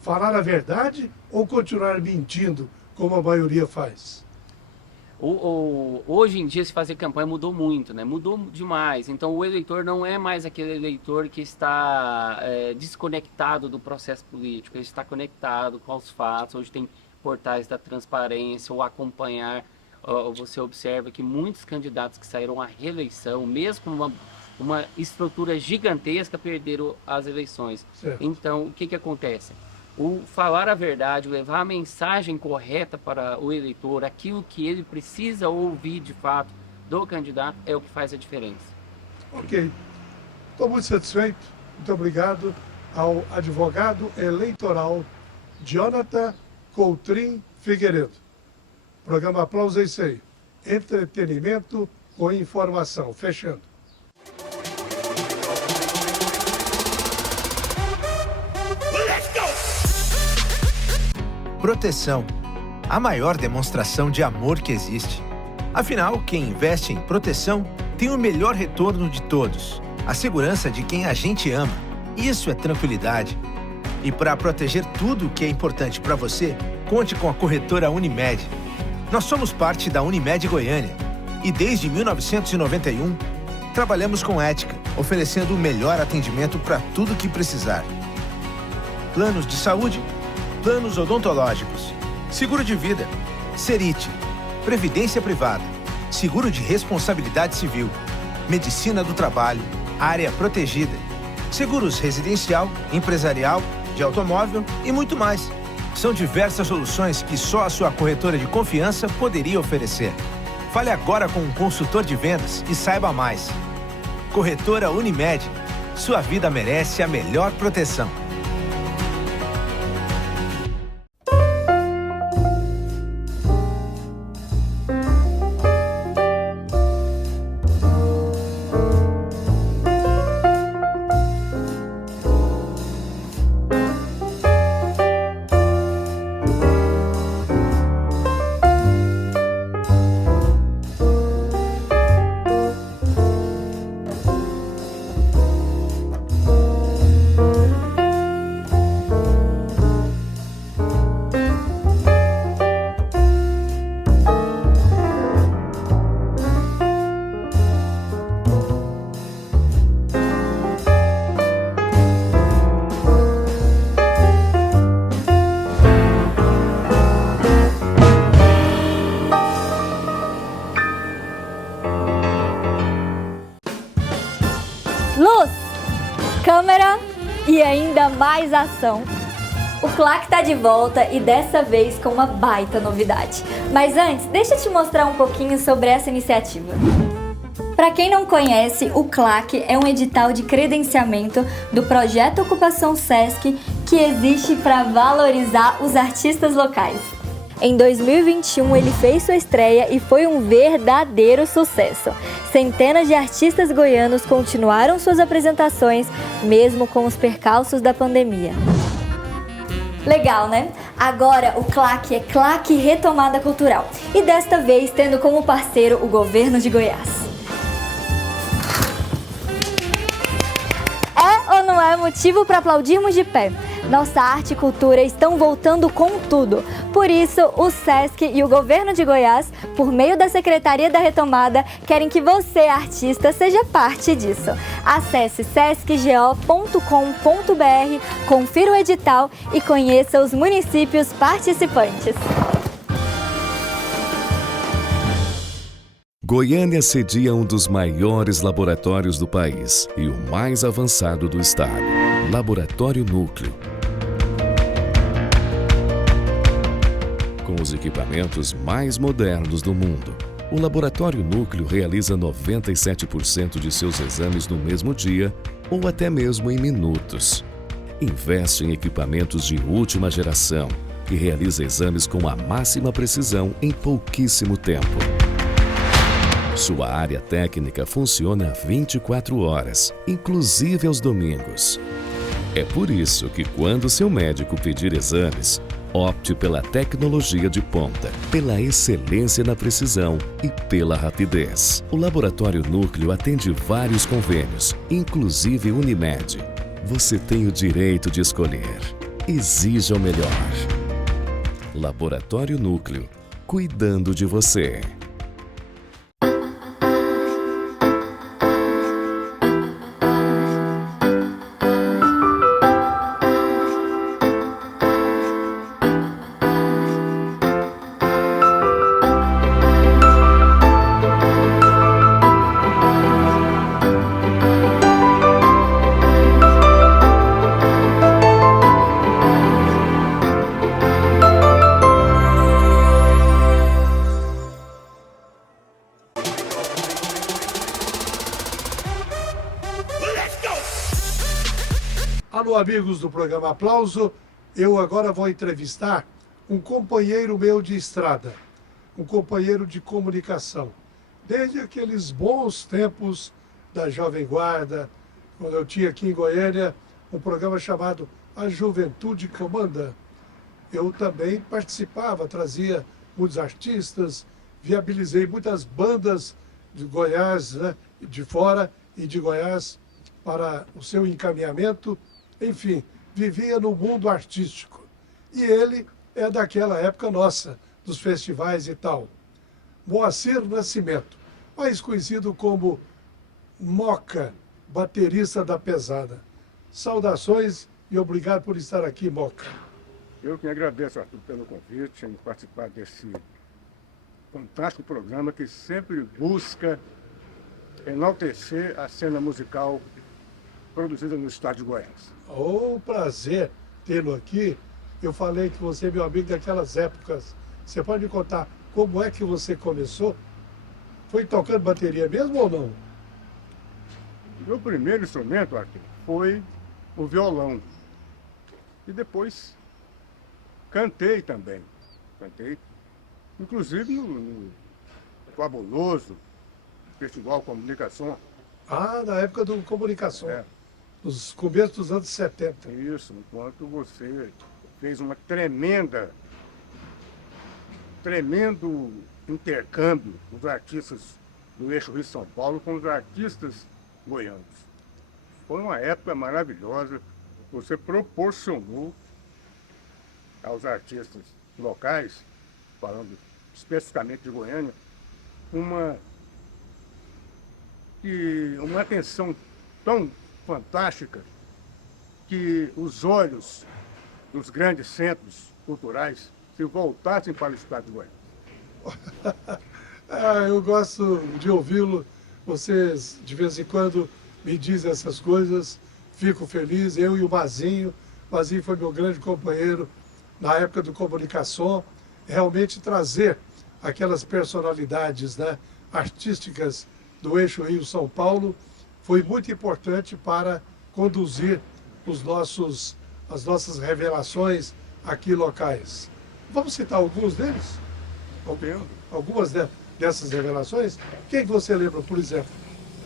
Falar a verdade ou continuar mentindo, como a maioria faz? Hoje em dia, se fazer campanha mudou muito, né? Mudou demais. Então, o eleitor não é mais aquele eleitor que está desconectado do processo político. Ele está conectado com os fatos. Hoje tem portais da transparência, ou acompanhar. Você observa que muitos candidatos que saíram à reeleição, mesmo com uma estrutura gigantesca, perderam as eleições. Certo. Então, o que acontece? O falar a verdade, levar a mensagem correta para o eleitor, aquilo que ele precisa ouvir de fato do candidato, é o que faz a diferença. Ok. Estou muito satisfeito. Muito obrigado ao advogado eleitoral Jonathan Coutrin Figueiredo. Programa Aplausos é isso aí. Entretenimento com informação. Fechando. Proteção. A maior demonstração de amor que existe. Afinal, quem investe em proteção tem o melhor retorno de todos. A segurança de quem a gente ama. Isso é tranquilidade. E para proteger tudo o que é importante para você, conte com a corretora Unimed. Nós somos parte da Unimed Goiânia e desde 1991 trabalhamos com ética, oferecendo o melhor atendimento para tudo que precisar. Planos de saúde, planos odontológicos, seguro de vida, Serite, previdência privada, seguro de responsabilidade civil, medicina do trabalho, área protegida, seguros residencial, empresarial, de automóvel e muito mais. São diversas soluções que só a sua corretora de confiança poderia oferecer. Fale agora com um consultor de vendas e saiba mais. Corretora Unimed. Sua vida merece a melhor proteção. Luz, câmera e ainda mais ação. O CLAC tá de volta e dessa vez com uma baita novidade. Mas antes, deixa eu te mostrar um pouquinho sobre essa iniciativa. Para quem não conhece, o CLAC é um edital de credenciamento do Projeto Ocupação SESC que existe para valorizar os artistas locais. Em 2021, ele fez sua estreia e foi um verdadeiro sucesso. Centenas de artistas goianos continuaram suas apresentações, mesmo com os percalços da pandemia. Legal, né? Agora o CLAC é CLAC Retomada Cultural e desta vez tendo como parceiro o governo de Goiás. É ou não é motivo para aplaudirmos de pé? Nossa arte e cultura estão voltando com tudo. Por isso, o SESC e o governo de Goiás, por meio da Secretaria da Retomada, querem que você, artista, seja parte disso. Acesse sescgo.com.br, confira o edital e conheça os municípios participantes. Goiânia cedia um dos maiores laboratórios do país e o mais avançado do estado, Laboratório Núcleo. Com os equipamentos mais modernos do mundo, o Laboratório Núcleo realiza 97% de seus exames no mesmo dia ou até mesmo em minutos. Investe em equipamentos de última geração e realiza exames com a máxima precisão em pouquíssimo tempo. Sua área técnica funciona 24 horas, inclusive aos domingos. É por isso que quando seu médico pedir exames, Opte pela tecnologia de ponta, pela excelência na precisão e pela rapidez. O Laboratório Núcleo atende vários convênios, inclusive Unimed. Você tem o direito de escolher. Exija o melhor. Laboratório Núcleo, cuidando de você. Alô, amigos do programa Aplauso. Eu agora vou entrevistar um companheiro meu de estrada, um companheiro de comunicação. Desde aqueles bons tempos da Jovem Guarda, quando eu tinha aqui em Goiânia um programa chamado A Juventude Comanda. Eu também participava, trazia muitos artistas, viabilizei muitas bandas de Goiás, né, de fora e de Goiás para o seu encaminhamento. Enfim, vivia no mundo artístico. E ele é daquela época nossa, dos festivais e tal. Moacir Nascimento, mais conhecido como Moca, baterista da pesada. Saudações e obrigado por estar aqui, Moca. Eu que agradeço, Arthur, pelo convite em participar desse fantástico programa que sempre busca enaltecer a cena musical produzida no estado de Goiás. Oh, prazer tê-lo aqui. Eu falei que você é meu amigo daquelas épocas. Você pode me contar como é que você começou? Foi tocando bateria mesmo ou não? Meu primeiro instrumento, Arthur, foi o violão. E depois cantei também. Cantei, inclusive no fabuloso Festival Comunicação. Ah, na época do Comunicação. É. Nos começos dos anos 70. Isso, enquanto você fez uma tremendo intercâmbio dos artistas do eixo Rio-São Paulo com os artistas goianos. Foi uma época maravilhosa. Você proporcionou aos artistas locais, falando especificamente de Goiânia, uma atenção tão fantástica que os olhos dos grandes centros culturais se voltassem para o estado de Goiás. Eu gosto de ouvi-lo. Vocês, de vez em quando, me dizem essas coisas. Fico feliz. Eu e o Mazinho. O Mazinho foi meu grande companheiro na época do Comunicação. Realmente trazer aquelas personalidades, né, artísticas do eixo Rio-São Paulo foi muito importante para conduzir as nossas revelações aqui locais. Vamos citar alguns deles? Algumas dessas revelações? Quem que você lembra, por exemplo?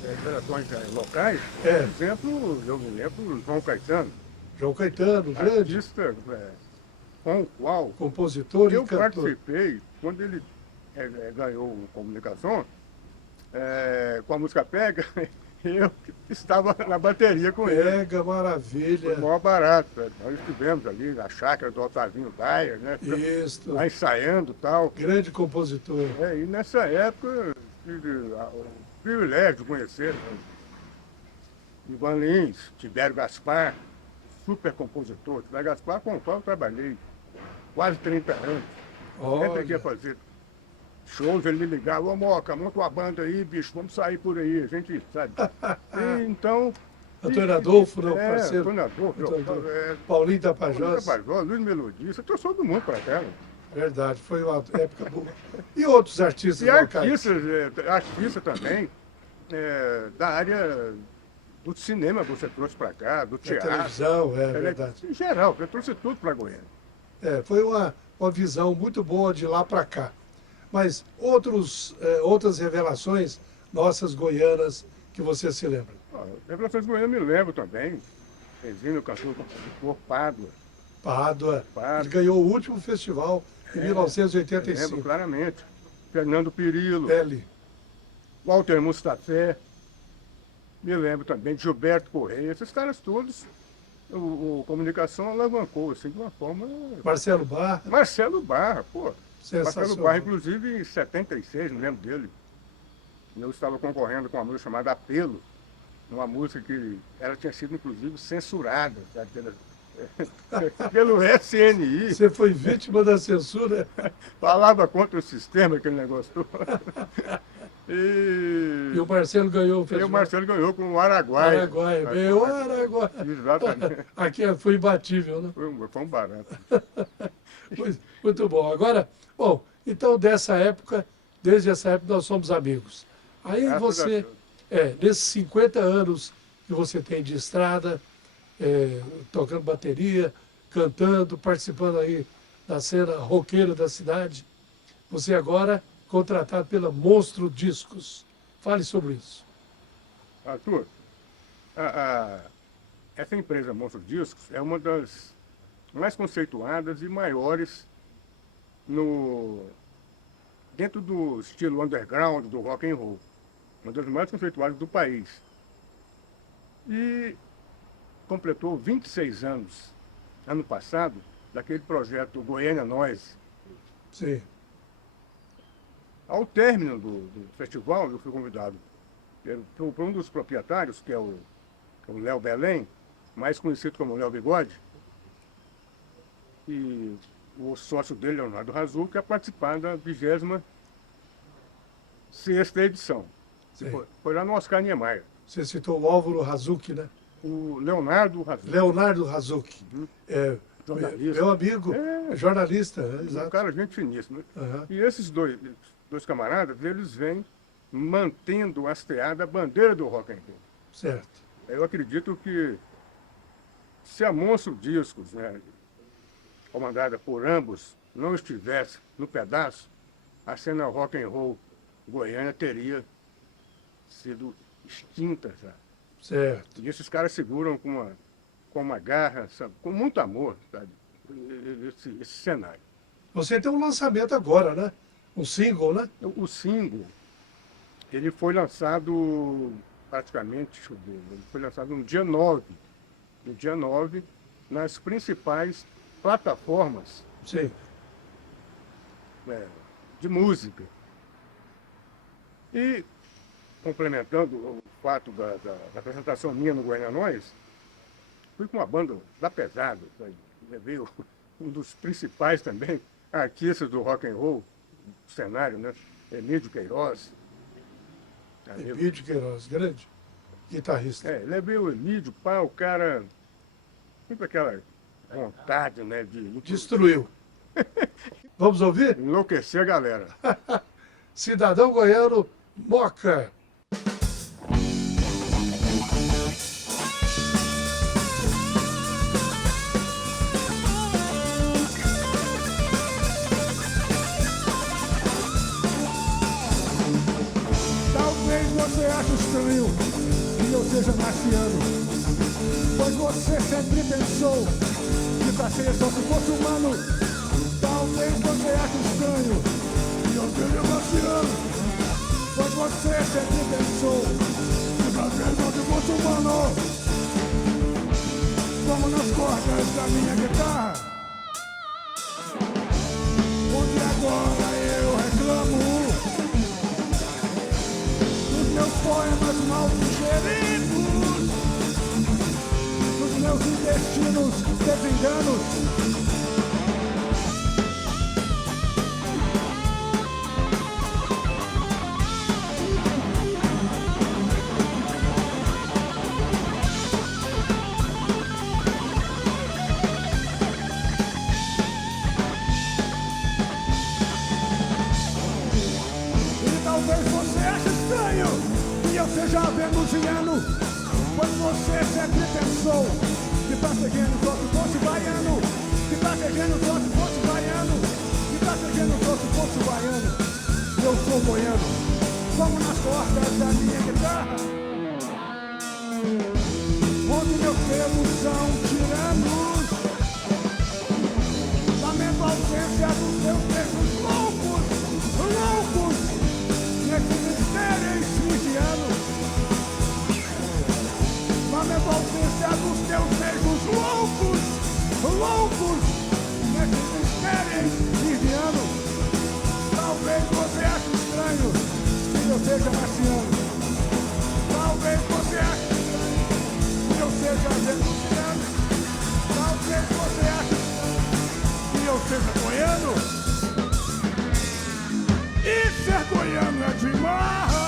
Revelações locais? É. Por exemplo, eu me lembro do João Caetano. João Caetano, grande. Artista com o qual compositor eu e cantor. participei, quando ele ganhou Comunicação, com a música Pega, eu estava na bateria com ele. Pega, maravilha. Foi o maior barato. Nós estivemos ali na chácara do Otavinho Baia, né? Isso. Lá ensaiando e tal. Grande compositor. E nessa época eu tive o privilégio de conhecer, né, Ivan Lins, Tibério Gaspar, super compositor. Tibério Gaspar, com o qual eu trabalhei quase 30 anos. Sempre que ia fazer shows, ele me ligava: ô Moca, monta uma banda aí, bicho, vamos sair por aí, a gente, sabe? Então... Antônio Adolfo, não, parceiro. Antônio Adolfo, Paulinho Tapajós. Luiz Melodia, você trouxe todo mundo para cá. Verdade, foi uma época boa. E outros artistas locais? Artistas também, da área do cinema você trouxe para cá, do teatro. Da televisão, verdade. Em geral, você trouxe tudo para Goiânia. Foi uma visão muito boa de lá para cá. Mas outras revelações nossas goianas que você se lembra? Revelações goianas me lembro também. Exímio cantor, compositor, Pádua. Pádua. Pádua. Ele ganhou o último festival em 1985. Lembro claramente. Fernando Pirillo, Pele. Walter Mustafé, me lembro também de Gilberto Correia, esses caras todos, o Comunicação alavancou, assim, de uma forma... Marcelo Barra. Marcelo Barra, pô. Sensacional. Marcelo Barra, inclusive, em 76, me lembro dele. Eu estava concorrendo com uma música chamada Apelo, uma música que ela tinha sido, inclusive, censurada, sabe, pelo SNI. Você foi vítima da censura? Falava contra o sistema, aquele negócio todo. E o Marcelo ganhou o E festival. o Marcelo ganhou com o Araguaia. Araguaia. Ganhou o Araguaia. Exatamente. Aqui foi imbatível, né? Foi um barato. Muito bom. Agora, bom, então desde essa época nós somos amigos. Aí Graças a você, Deus. nesses 50 anos que você tem de estrada, tocando bateria, cantando, participando aí da cena roqueira da cidade, você agora contratado pela Monstro Discos. Fale sobre isso. Arthur, essa empresa Monstro Discos é uma das mais conceituadas e maiores dentro do estilo underground do rock and roll. Uma das mais conceituadas do país. E completou 26 anos, ano passado, daquele projeto Goiânia Nós. Sim. Ao término do festival, eu fui convidado por um dos proprietários, que é o Léo Belém, mais conhecido como Léo Bigode, e o sócio dele, Leonardo Razucchi, a participar da 26ª edição. Foi lá no Oscar Niemeyer. Você citou o Álvaro Razucchi, né? O Leonardo Razucchi. Leonardo Razucchi. Jornalista. Meu amigo, jornalista, exato. Um cara gente finíssimo. Uhum. E esses dois camaradas, eles vêm mantendo hasteada a bandeira do rock and roll. Certo. Eu acredito que se a Monstro Discos, né, comandada por ambos, não estivesse no pedaço, a cena rock and roll goiana teria sido extinta, sabe? Certo. E esses caras seguram com uma garra, sabe? Com muito amor, sabe? Esse cenário. Você tem um lançamento agora, né? Um single, né? O single, ele foi lançado praticamente, deixa eu ver, ele foi lançado no dia 9. No dia 9, nas principais plataformas Sim. De música. E, complementando o fato da apresentação minha no Goiânia Nós, fui com uma banda da pesada, veio um dos principais também artistas do rock and roll, do cenário, né? Emílio Queiroz. Emílio Queiroz, grande guitarrista. Levei o Emílio, pá, o cara, sempre aquela vontade, né, de destruiu. Vamos ouvir? Enlouquecer a galera. Cidadão Goiano, Moca. Talvez você ache estranho que eu seja marciano, pois você sempre pensou que pra ser só se fosse humano. Talvez você ache estranho que eu seja marciano, pois você sempre pensou que pra ser só se fosse humano. Como nas cordas da minha guitarra, onde agora eu reclamo meus poemas mal digeridos, dos meus intestinos desenganos. E talvez você ache estranho que eu seja venusiano, pois você sempre pensou que pra ser gênio só se fosse baiano, que pra ser gênio só se fosse baiano, que pra ser gênio só se fosse baiano. Eu sou goiano, como nas cordas da minha guitarra, onde meus termos são tiranos. Elis Viviano. Talvez você ache estranho que eu seja marciano. Talvez você ache estranho que eu seja venusiano. Talvez você ache estranho que eu seja goiano. E ser goiano é demais.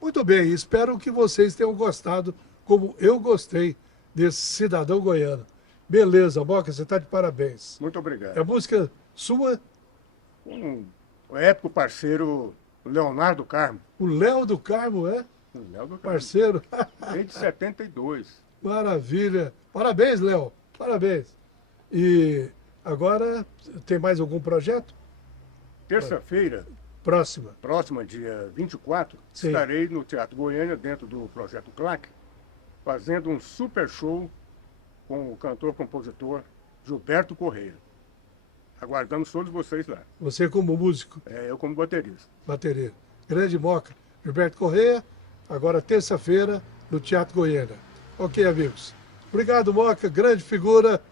Muito bem, espero que vocês tenham gostado, como eu gostei, desse cidadão goiano. Beleza, Moca, você está de parabéns. Muito obrigado. É música sua? O épico parceiro Leonardo Carmo. O Léo do Carmo, é? O Léo do Carmo. Parceiro. Desde 72. Maravilha. Parabéns, Léo. Parabéns. E agora, tem mais algum projeto? Terça-feira, Próxima, dia 24, Sim. estarei no Teatro Goiânia, dentro do Projeto CLAC, fazendo um super show com o cantor-compositor Gilberto Correia. Aguardamos todos vocês lá. Você como músico, Eu como baterista. bateria. Grande Moca. Gilberto Correia, agora terça-feira, no Teatro Goiânia. Ok, amigos. Obrigado, Moca. Grande figura.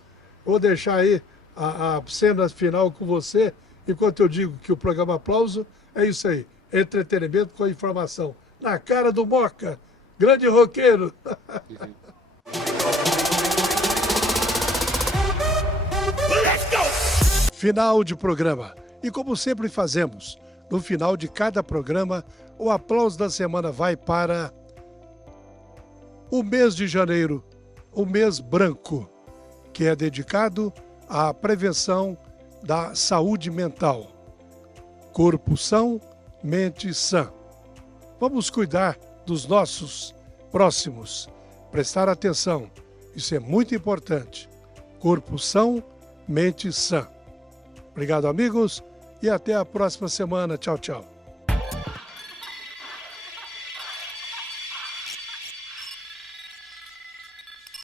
Vou deixar aí a cena final com você, enquanto eu digo que o programa Aplauso é isso aí. Entretenimento com informação. Na cara do Moca. Grande roqueiro. Final de programa. E como sempre fazemos, no final de cada programa, o aplauso da semana vai para o mês de janeiro, o mês branco, que é dedicado à prevenção da saúde mental. Corpo são, mente sã. Vamos cuidar dos nossos próximos, prestar atenção, isso é muito importante. Corpo são, mente sã. Obrigado, amigos, e até a próxima semana. Tchau, tchau.